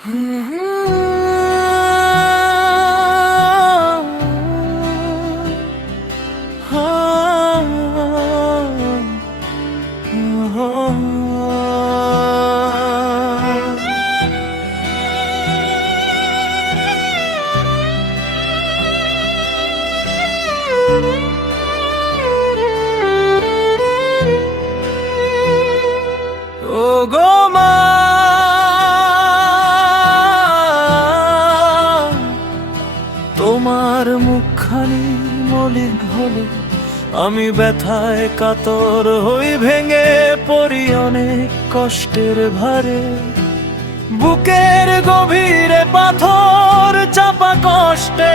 ও তোমার মুখখানি মলিন হলো আমি ব্যথায় কাতর হই ভেঙে পড়ি অনেক কষ্টের ভারে। বুকের গভীরে পাথর চাপা কষ্টে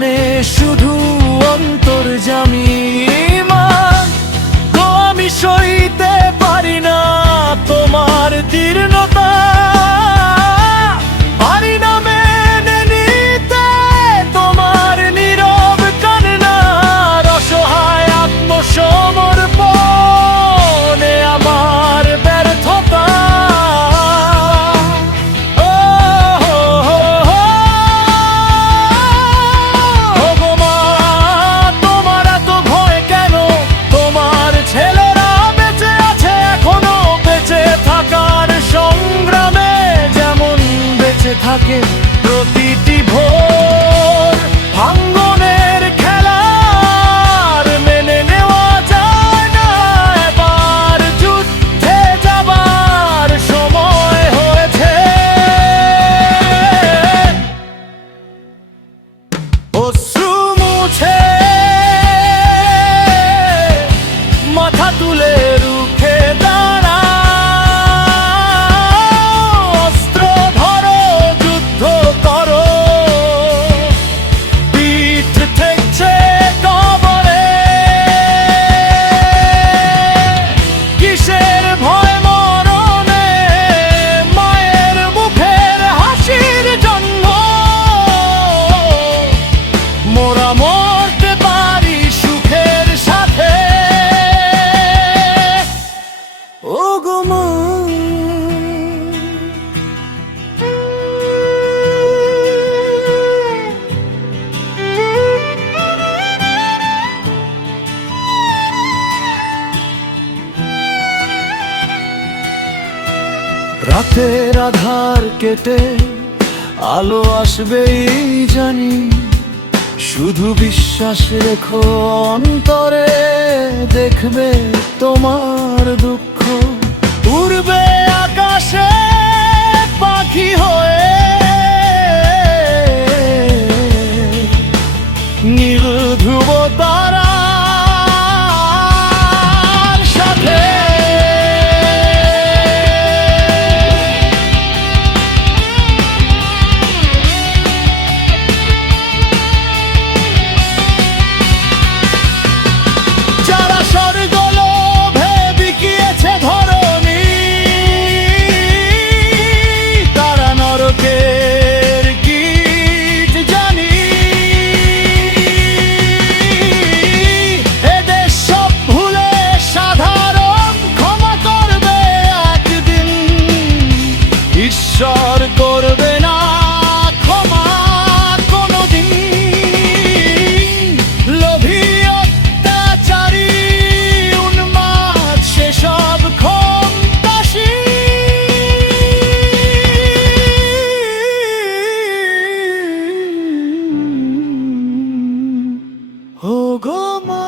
জানে শুধু অন্তর জামি তো আমি সইতে পারি না তোমার দীর্ণতা থাকে প্রতিটি ভোর ভাঙ্গনের খেলার মেনে নেওয়া যায় না। এবার যুদ্ধে যাবার সময় হয়েছে। অশ্রু মুছে রাতের আধার কেটে আলো আসবেই জানি। শুধু বিশ্বাস রেখো অন্তরে দেখবে তোমার দুঃখ। উড়বে আর করবে না ক্ষমা কোনদিন। লোভী অত্যাচারী উন্মাদ সেসব ক্ষমতাসী। ও গো মা